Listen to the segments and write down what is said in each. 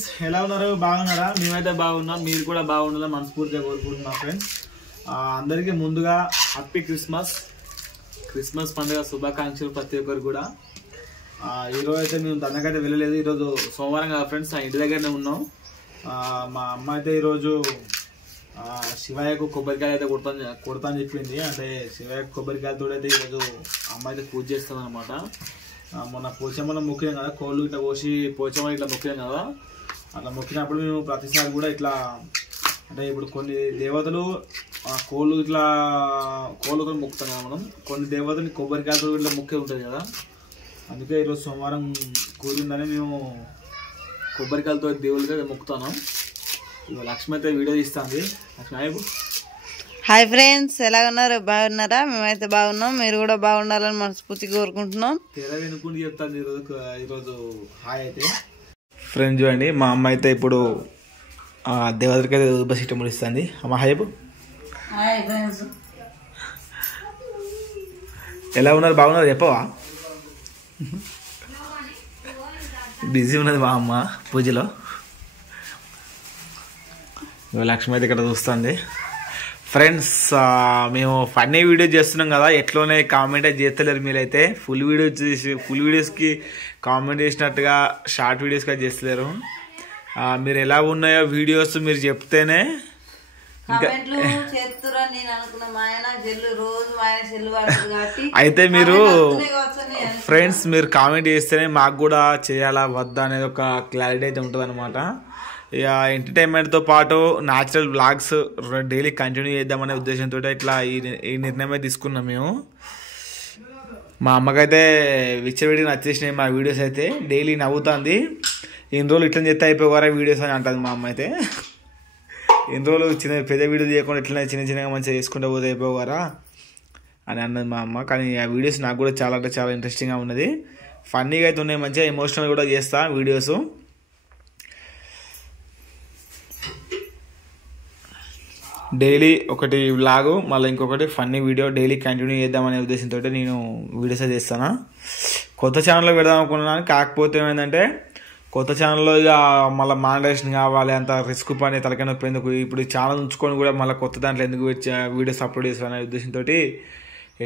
Friends, ఎలా ఉన్నారు? బాగున్నారా? మేమైతే బాగున్నాం, మీరు కూడా బాగుండాలని మనస్ఫూర్తిగా కోరుకుంటున్నాం ఫ్రెండ్స్. అందరికీ ముందుగా హ్యాపీ క్రిస్మస్ పండుగ శుభాకాంక్షలు ప్రతి ఒక్కరు కూడా. ఈరోజు అయితే మేము దండకైతే వెళ్ళలేదు. ఈరోజు సోమవారం కదా ఫ్రెండ్స్, ఇంటి దగ్గరనే ఉన్నాం. మా అమ్మ అయితే ఈరోజు శివయ్యకు కొబ్బరికాయ అయితే కొడతా అని చెప్పింది. అంటే శివయ్యకు కొబ్బరికాయలతో అయితే ఈరోజు అమ్మ అయితే పూజ చేస్తుంది అనమాట. మొన్న పోచమ్మలో మొక్కినాం కదా, కోళ్ళు ఇట్లా కోసి పోచమ్మ ఇట్లా మొక్కినాం కదా. అట్లా మొక్కినప్పుడు మేము ప్రతిసారి కూడా ఇట్లా అంటే ఇప్పుడు కొన్ని దేవతలు కోళ్ళు మొక్కుతాం కదా మనం. కొన్ని దేవతలు కొబ్బరికాయలతో ఇట్లా మొక్కే ఉంటుంది కదా. అందుకే ఈరోజు సోమవారం కూరిందని మేము కొబ్బరికాయలతో దేవుళ్ళకి మొక్కుతాను. ఇక లక్ష్మి అయితే వీడియో తీస్తుంది. లక్ష్మి, హాయ్ ఫ్రెండ్స్, ఎలా ఉన్నారు? బాగున్నారా? మేమైతే బాగున్నాం, మీరు కూడా బాగుండాలని మనస్ఫూర్తిగా కోరుకుంటున్నాం. తెర వెనుకుండి చెప్తాను ఈరోజు హాయ్ అయితే. ఫ్రెండ్స్ చూడండి, మా అమ్మ అయితే ఇప్పుడు దేవతలకి అయితే బస్ ఇష్టం ఇస్తుంది. అమ్మ హాయ్ చెప్పు. ఎలా ఉన్నారు? బాగున్నారు చెప్పవా? బిజీ ఉన్నది మా అమ్మ పూజలో. లక్ష్మి అయితే ఇక్కడ చూస్తుంది. ఫ్రెండ్స్, మేము ఫన్నీ వీడియో చేస్తున్నాం కదా, ఎట్లోనే కామెంట్ అయితే చేస్తలేరు మీరైతే. ఫుల్ వీడియోస్కి కామెంట్ చేసినట్టుగా షార్ట్ వీడియోస్కి అయితే చేస్తలేరు. మీరు ఎలా ఉన్నాయో వీడియోస్ మీరు చెప్తేనే అయితే మీరు ఫ్రెండ్స్ మీరు కామెంట్ చేస్తేనే మాకు కూడా చేయాలా వద్దా అనేది ఒక క్లారిటీ అయితే ఉంటుంది అనమాట. ఇక ఎంటర్టైన్మెంట్తో పాటు న్యాచురల్ వ్లాగ్స్ డైలీ కంటిన్యూ చేద్దామనే ఉద్దేశంతో ఇట్లా ఈ నిర్ణయమే తీసుకున్నాం మేము. మా అమ్మకైతే విచ్చలవిడిగా నచ్చేసినాయి మా వీడియోస్ అయితే. డైలీ నవ్వుతుంది. ఎన్ని రోజులు ఇట్లా చేస్తే అయిపోయారా వీడియోస్ అని అంటుంది మా అమ్మ అయితే. ఎన్ని రోజులు పెద్ద వీడియోలు చేయకుండా ఇట్లా చిన్నగా మంచిగా చేసుకుంటూ పోతే అయిపోయారా అని అన్నది మా అమ్మ. కానీ ఆ వీడియోస్ నాకు కూడా చాలా అంటే చాలా ఇంట్రెస్టింగ్గా ఉన్నది. ఫన్నీగా అయితే ఉన్నాయి, మంచిగా ఎమోషనల్ కూడా చేస్తా వీడియోస్. డైలీ ఒకటి వ్లాగు మళ్ళీ ఇంకొకటి ఫన్నీ వీడియో డైలీ కంటిన్యూ చేద్దామనే ఉద్దేశంతో నేను వీడియోస్ చేస్తాను. కొత్త ఛానల్లో పెడదాం అనుకున్నాను. కాకపోతే ఏమైందంటే కొత్త ఛానల్లో ఇక మళ్ళీ మానిటైజేషన్ కావాలి, అంత రిస్క్ పని తలకాయ నొప్పి ఎందుకు, ఇప్పుడు ఛానల్ ఉంచుకొని కూడా మళ్ళీ కొత్త దాంట్లో ఎందుకు వీడియోస్ అప్లోడ్ చేస్తామనే ఉద్దేశంతో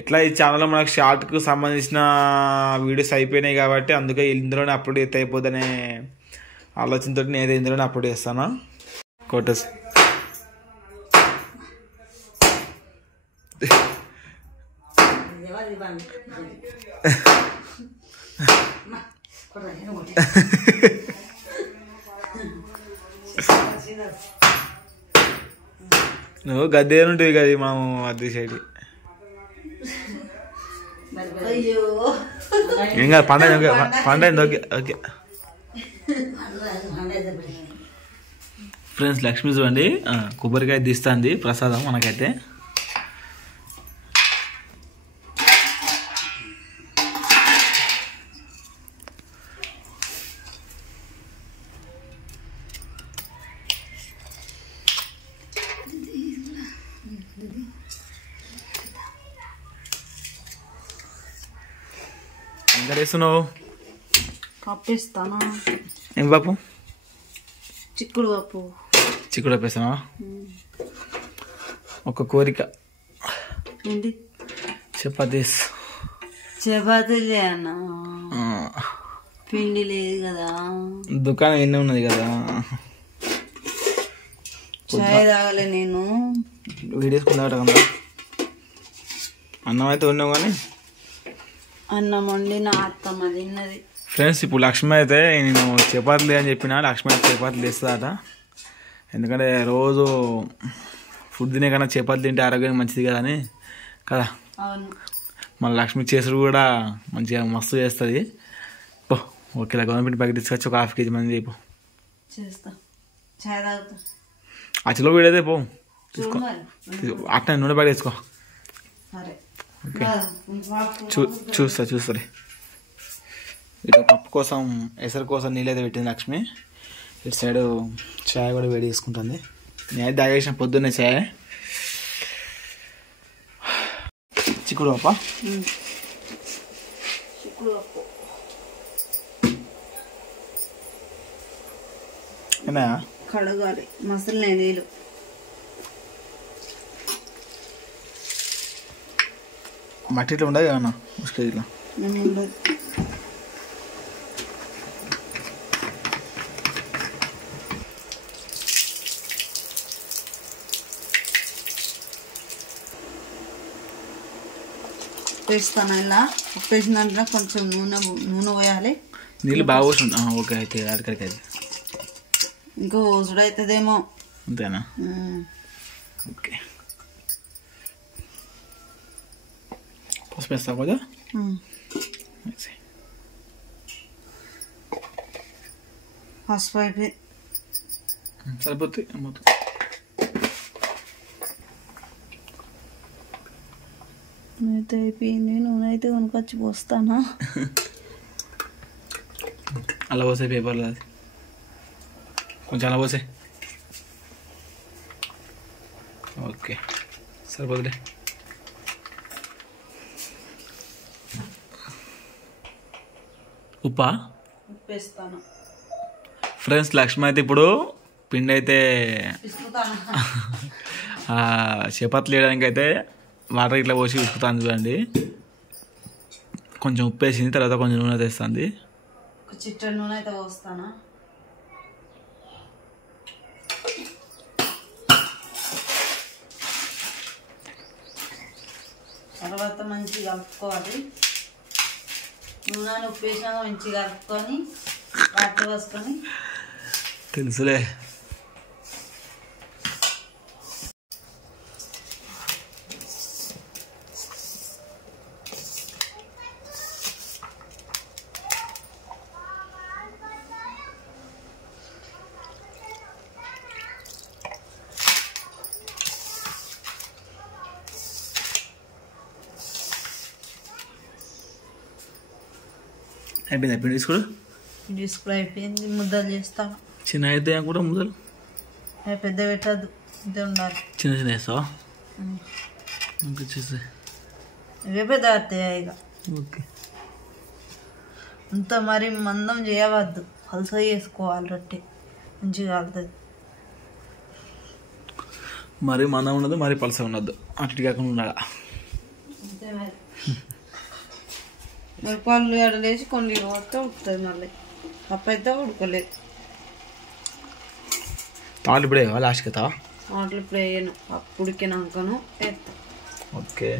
ఎట్లా ఈ ఛానల్లో మనకు షార్ట్కు సంబంధించిన వీడియోస్ అయిపోయినాయి కాబట్టి అందుకే ఇందులోనే అప్లోడ్ చేస్తే అయిపోద్దనే ఆలోచనతో నేనైతే ఇందులోనే అప్లోడ్ చేస్తాను. కొట్టేసి నువ్వు గద్దె ఉంటుంది కదా మనం అద్దె సైడ్ ఇంకా పండగ ఓకే ఓకే. ఫ్రెండ్స్, లక్ష్మి చూడండి కొబ్బరికాయ తీస్తుంది ప్రసాదం మనకైతే. ఇంకా వేస్తున్నావు? పప్పిస్తాను. ఏం పప్పు? చిక్కుడు పప్పు వేస్తావా? ఒక కోరిక ఏంటి? చపాతీలు అన్న, పిండి లేదు కదా, దుకాణం ఎన్ని ఉన్నది కదా. చాయ్ తాగలే నేను. వీడియోసుకుంటా కదా. అన్నం అయితే ఉన్నావు కానీ అన్నం వండి నా అత్తమ్మ తిన్నది. ఫ్రెండ్స్, ఇప్పుడు లక్ష్మి అయితే నేను చపాతీలు అని చెప్పిన, లక్ష్మి అయితే చపాతీలు తెస్తుందట. ఎందుకంటే రోజు ఫుడ్ తినే కన్నా చపాతీలు తింటే ఆరోగ్యానికి మంచిది కదా అని కదా. మళ్ళీ లక్ష్మి చేసుడు కూడా మంచిగా మస్తు చేస్తుంది. ఓకే, గవర్నమెంట్ ప్యాకెట్ తీసుకొచ్చి ఒక 1/2 kg మంది చెప్పు చేస్తా. చాయ్ తాగుతా. ఆ చిలో వీడైతే పో తీసుకో, అట్లా నూనె ప్యాకెట్ తీసుకో. ఓకే, చూస్తాలే. ఇటు పప్పు కోసం ఎసరు కోసం నీళ్ళైతే పెట్టింది లక్ష్మి. ఇటు సైడ్ చాయ్ కూడా వేడి చేసుకుంటుంది. నేనైతే తాగేసిన పొద్దున్నే చాయ్. చిక్కుడు పప్ప కడగాలి మసలు నీళ్ళు. మట్టిలో ఉండదు ఏమన్నా ముసుక ఇట్లా ఉండదు. ఉప్పేస్తాను. ఇలా ఉప్పేసిన దాంట్లో కొంచెం నూనె పోయాలి. నీళ్ళు బాగా పోసి ఓకే. అయితే అక్కడికి అయితే ఇంకో ఓసుడు అవుతుందేమో. అంతేనా? ఓకే. పసుపు వేస్తావు కదా? పసుపు అయిపోయి సరిపోతుంది మొత్తం. నూనె అయితే అయిపోయింది. నూనె అయితే కొనుకొచ్చి పోస్తానా. అలా పోసే పేపర్లో అది కొంచెం అలా పోసే. ఓకే సరిపోతులే. ఉప్పా ఉప్పేస్తాను. ఫ్రెండ్స్ లక్ష్మి అయితే ఇప్పుడు పిండి అయితే చపాతీలు వేయడానికి అయితే వాటర్ ఇట్లా పోసి ఉప్పుతాను చూడండి. కొంచెం ఉప్పు వేసింది, తర్వాత కొంచెం నూనె తెస్తుంది. ఒక చిట్టెడు నూనె అయితే పోస్తాను. తర్వాత మంచిగా కలుపుకోవాలి. నూనె ఉప్పు వేసినాక మంచిగా కలుపుకొని వాటర్ పోసుకొని. తెలుసులే. అయిపోయింది. పిండి తీసుకుడు అయిపోయింది. ముద్దలు చేస్తాను. చిన్న అయితే కూడా ముద్దలు పెద్ద పెట్టద్దు, ఇంతే ఉండాలి. చిన్న చిన్న వేస్తావా? ఇంకా చేస్తే ఇవే పెద్ద వస్తాయి ఇక. ఓకే. అంత మరి మందం చేయవద్దు, పలుసగా చేసుకోవాలి. రొట్టె మంచిగా కాలుతుంది. మరి మందం ఉండదు, మరి పలస ఉండదు, అటు కాకుండా ఉండాలి. అంతే మరి. మిరపకాయలు ఎడలేసి కొన్ని పోతే ఉడుకుతుంది. మళ్ళీ పప్పు అయితే ఉడకలేదు. టమాటలు ఇప్పుడే లాస్ట్కి అవుతావా? టమాటలు ఇప్పుడు వేయను, పప్పు ఉడికినాకను వేస్తాను. ఓకే.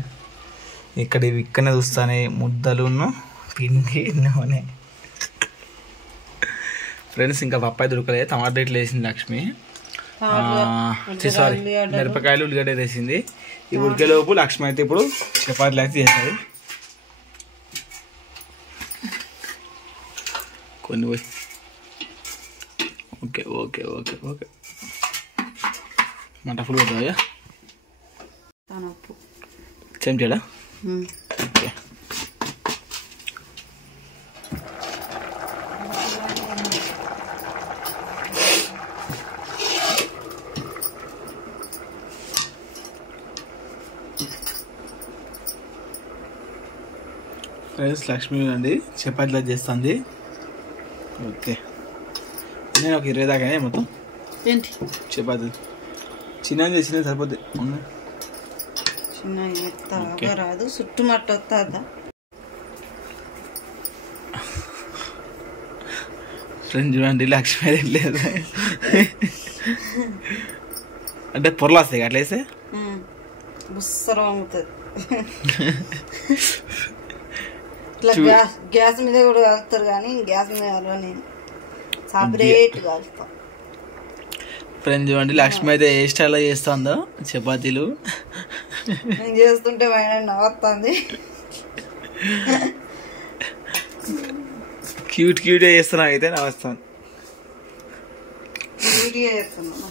ఇక్కడనే చూస్తానే ముద్దలు పిండి నూనె. ఫ్రెండ్స్ ఇంకా పప్పు అయితే ఉడకలేదు. టమాటా ఇట్లా వేసింది లక్ష్మి. సారీ, మిరపకాయలు ఉల్లిగడ్డ వేసింది. ఈ ఉడికేలోపు లక్ష్మి అయితే ఇప్పుడు చపాతీలు అయితే చేస్తుంది. కొన్ని పోయి. Okay okay okay okay. మంట ఫుల్ పెడతావా? చెంచాడా? ఓకే. ఫ్రెండ్స్ లక్ష్మి అండి చపాతీలా చేస్తుంది. ఓకే. నేను ఒక 20 దాకా మొత్తం ఏంటి చపాతీ చిన్న సరిపోద్ది. చిన్న రాదు, చుట్టుమట్టు వస్తుందా? ఫ్రెండ్ చూడండి లక్ష్మి లేదు అంటే పొరలు వస్తాయి అట్లా వేస్తే బుస్సరం అవుతుంది. ఇట్లా గ్యాస్ మీద కూడా కాలుస్తారు, కానీ గ్యాస్ మీద కాలువ నేను సపరేట్ కాలుస్తాను. ఫ్రెండ్ చూడండి లక్ష్మి అయితే ఏ స్టైల్లో చేస్తుందో చపాతీలు. నేను చేస్తుంటే నవ్వుతుంది. క్యూట్ క్యూట్గా చేస్తున్నావు అయితే నవ్వుస్తాను. క్యూట్గా చేస్తున్నాను.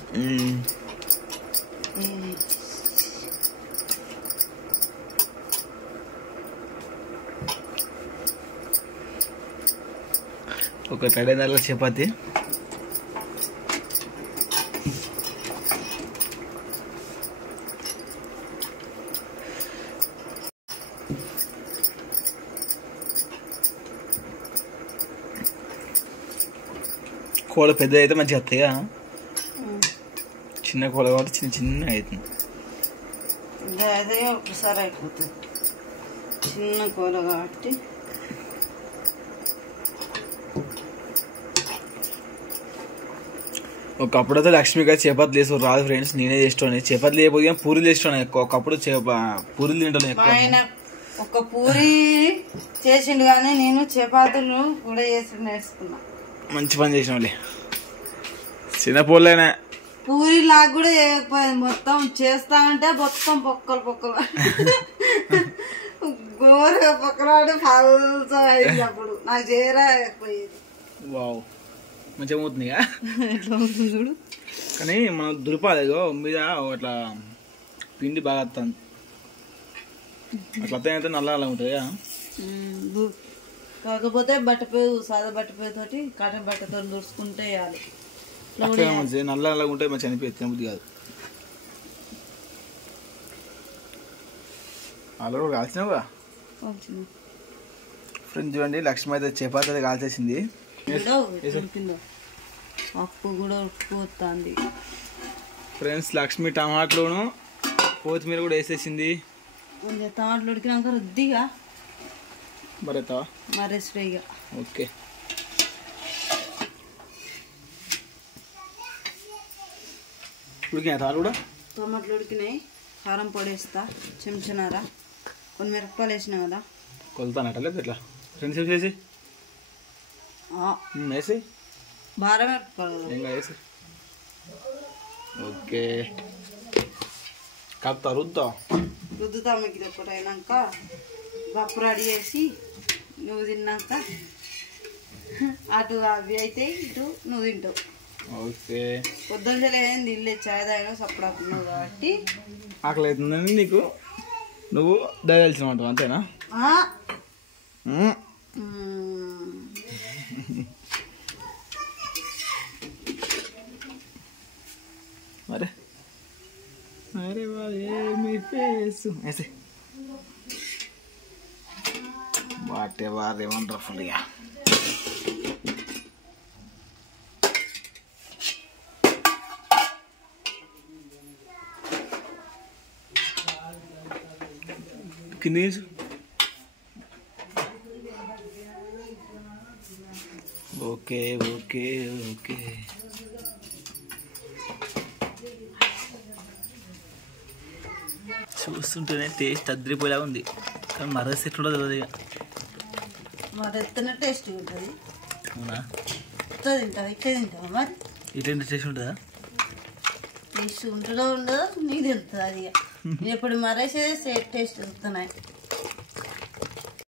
ఒక 2.5 చపాతీ. కోళ్ళ పెద్ద అయితే మంచిగా వస్తాయి. చిన్న కోళ్ళ కాబట్టి చిన్న చిన్న అవుతుంది. అదే ఒకసారి అయిపోతుంది చిన్న కూర కాబట్టి. ఒకప్పుడైతే లక్ష్మి గారు చపాతీలు వేసి రాదు ఫ్రెండ్స్, నేనే చేస్తాను. చపాతీలు లేకపోతే పూరీలు చేస్తాను ఎక్కువ. ఒకప్పుడు పూరీలు తింటాను ఎక్కువ. ఆయన ఒక పూరి చేసిండు కానీ నేను చపాతీలు కూడా చేసి నేర్చుకున్నా. మంచి పని చేసిన వాళ్ళే. చిన్నపోలేనే పూరి లాగా కూడా చేయకపోయింది, మొత్తం చేస్తా అంటే మొత్తం పొక్కలు గోరగా పొక్కలాడు ఫల్స అయింది. అప్పుడు నాకు చేయరాకపోయేది. వావ్ మంచిగా అవుతుందిగా. ఎట్లా అవుతుంది చూడు. కానీ మనం దులిపాలేదో మీద అట్లా పిండి బాగా వస్తుంది. అట్లా అయితే నల్ల అలా ఉంటుంది. కాకపోతే బట్టపోయి సాదా బట్టపోయి తోటి కాటన్ బట్టతో దుడుచుకుంటే వేయాలి. నల్ల అలా ఉంటే మంచి అనిపించింది బుద్ధి కాదు. ఆల్రెడీ కాల్చినావుగా ఫ్రెండ్స్. చూడండి లక్ష్మి అయితే చపాతీ అయితే కాల్చేసింది. అప్పు కూడా ఉడికిపోతుంది ఫ్రెండ్స్. లక్ష్మి టమాటాలను కొత్తిమీర కూడా వేసేసింది. టమాటాలు ఉడికినాక రుద్దిగా మరేతావా మరేసిగా. ఓకే ఉడికినా తాను కూడా. టమాటాలు ఉడికినాయి. కారం పొడి వేస్తా చెంచనారా. కొన్ని మిరపకాయలు వేసినా కదా కొలుతానట లేదు ఇట్లా ఫ్రెండ్స్ వేసి వేసి బాగా మిరపకాయలు వేసి. ఓకే కలుపుతా రుద్దుతా. మీకు ఇది ఒకటి అయినాక పప్పు రెడీ చేసి నువ్వు తిన్నాక అటు అవి అయితే ఇటు నువ్వు తింటావు. ఓకే పొద్దున్న ఏంది ఇల్లే చాయ్ తాగినా సప్పుడాకున్నావు కాబట్టి ఆకలి అవుతుందని నీకు నువ్వు దయల్సిన ఉంటావు అంతేనా? అరే అరే మీ ఫేస్ ऐसे whatever wonderful yeah. Kinis okay. చూస్తుంటేనే టేస్ట్ అద్దరిపోయేలా ఉంది. కానీ మరసి ఎట్లా తెలియదు. ఇక మరెత్తనే టేస్ట్ ఉంటుంది. అవునా? ఇట్లా తింటావా మరి ఇట్లా టేస్ట్ ఉంటుందా? టేస్ట్ ఉంటుందో ఉండదో నీకు తెలుస్తుంది. అది ఇప్పుడు మరేసే టేస్ట్ వస్తున్నాయి.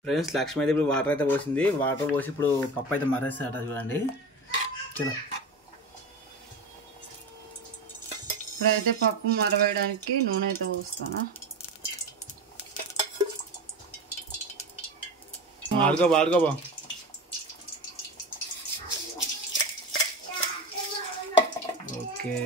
ఫ్రెండ్స్ లక్ష్మి అయితే ఇప్పుడు వాటర్ అయితే పోసింది. వాటర్ పోసి ఇప్పుడు పప్పు అయితే మరేస్తాట చూడండి. చలో ఇప్పుడైతే పప్పు మరవేయడానికి నూనె అయితే పోస్తానా. వాడుకోబా ఓకే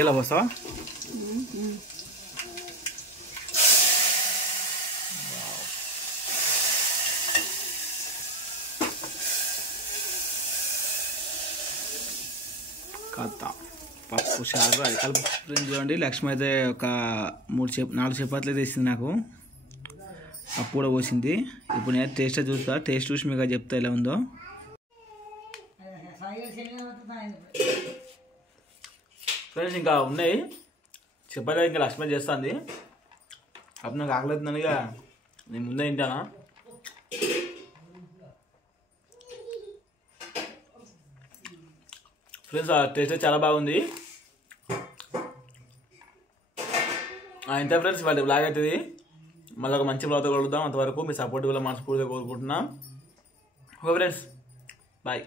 ఇలా పోస్తావా? కత్తా పప్పు చారు అది కలుపు. చూడండి లక్ష్మి అయితే ఒక 4 చపాతీలు అయితే ఇస్తుంది నాకు. పప్పు కూడా పోసింది. ఇప్పుడు నేను టేస్ట్ చూస్తా. టేస్ట్ చూసి మీకు చెప్తా ఎలా ఉందో. ఫ్రెండ్స్ ఇంకా ఉన్నాయి చపాతీ. ఇంకా లక్ష్మి చేస్తుంది. అప్పుడు నాకు ఆకలి అవుతుందని ఇక నేను ముందే తింటానా. ఫ్రెండ్స్ ఆ టేస్ట్ చాలా బాగుంది. ఇంతే ఫ్రెండ్స్ వాళ్ళ బ్లాగ్ అవుతుంది. మళ్ళీ ఒక మంచి బ్లాగ్తో కలుద్దాం. అంతవరకు మీ సపోర్ట్ వల్ల మనస్ఫూర్తిగా కోరుకుంటున్నాం. Okay friends, bye.